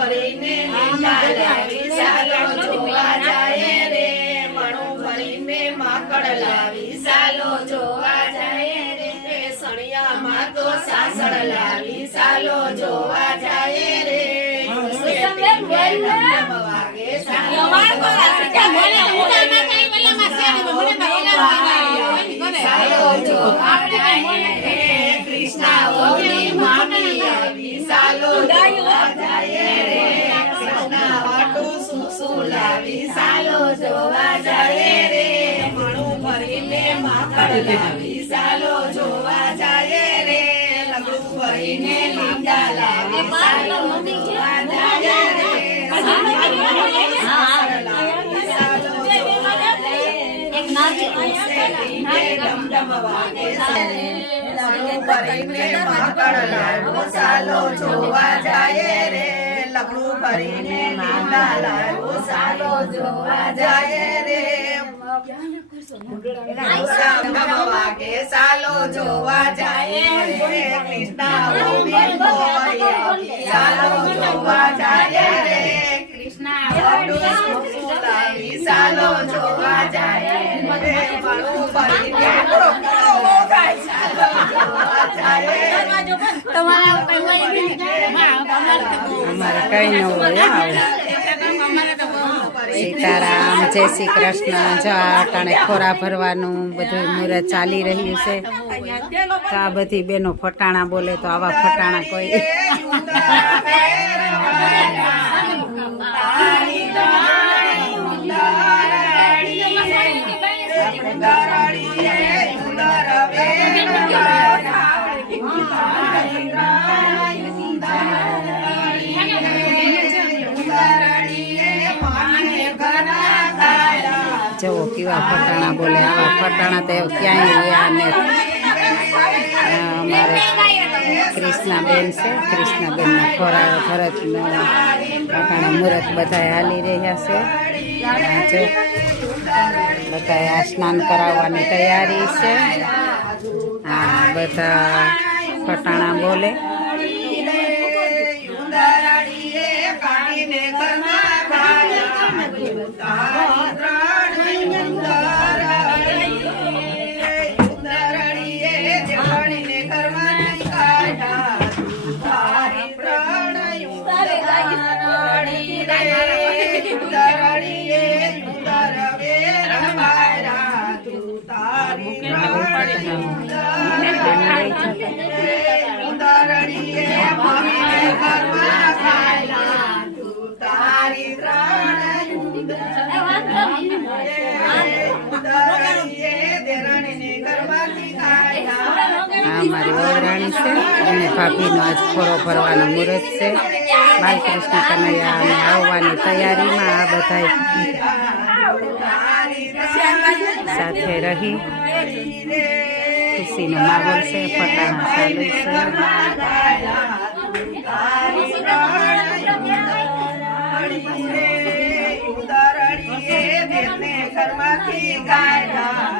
ફરીને લાવી સાલો જોવા જાય રે મણું ફરીને માકડ લાવી સાલો જોવા જાય રે સણિયામાં તો સાસણ લાવી સાલો જોવા જાય રે કૃષ્ણ સાલો જોવા જાય રે મણું ભરીને માખણ લાવી સાલો જોવા જાય રે લગડું ભરીને લીંડા લાવી સાલો જોવા જાય રે લગડું ભરીને માખણ લાવો સાલો જોવા જાય રે તકડું ભરીને માંગા લાવો સાલો જોવા જાય રે વાગે સાલો જોવા જાય રે કૃષ્ણ સાલો જોવા જાય રે કૃષ્ણ સાલો જોવા જાય રે ફળું ભરીને તમારા અમારે કઈ ન હોય સીતારામ જય શ્રી કૃષ્ણ જો ટાણે ખોરા ભરવાનું બધું મુહૂર્ત ચાલી રહ્યું છે તો આ બધી બેનો ફટાણા બોલે તો આવા ફટાણા કોઈ ફટણા બોલે ફટણા તે ક્યાં ઈયા મેરે કૃષ્ણલાલ સે કૃષ્ણ ભગવાન ખરા ફરત મેરે પ્રકાર મુરત બધાય હાલી રહ્યા છે લાડ છે નતાય સ્નાન કરાવવાની તૈયારી છે ફટણા બોલે ઊંધરાડી એ કાઢીને Yay! મારી વહરાણી છે અને ભાભીનો આજ ખોરો ભરવાનો મુહૂર્ત છે બાલકૃષ્ણ કનૈયાને આવવાની તૈયારીમાં આ બધા સાથે રહી ખુશીનો માહોલ છે ફટાણા ચાલુ છે ઉદાહરણ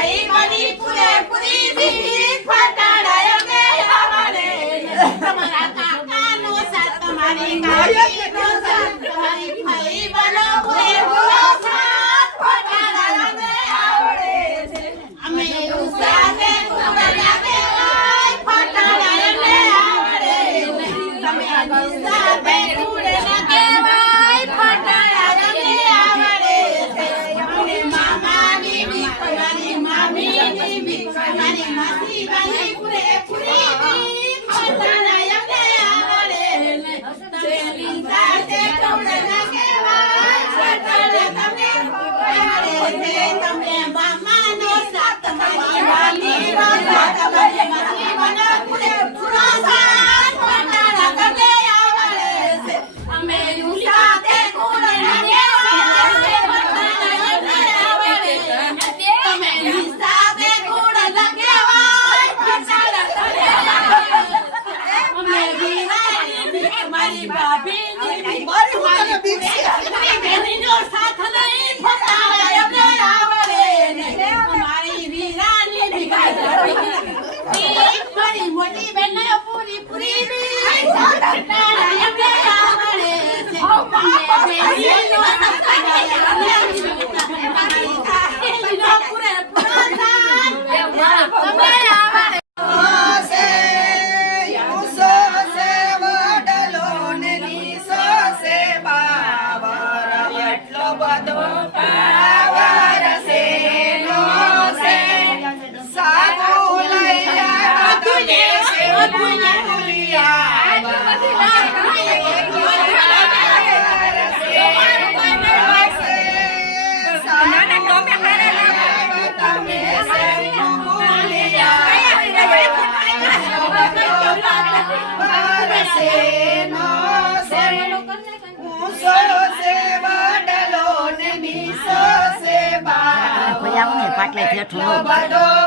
તમારા કાકા નો સાથ તમારી ગાડી નો நீ ராஜா கலைய மஸ்லி மன મજા આવે ને પાટલે જેઠું નો બધું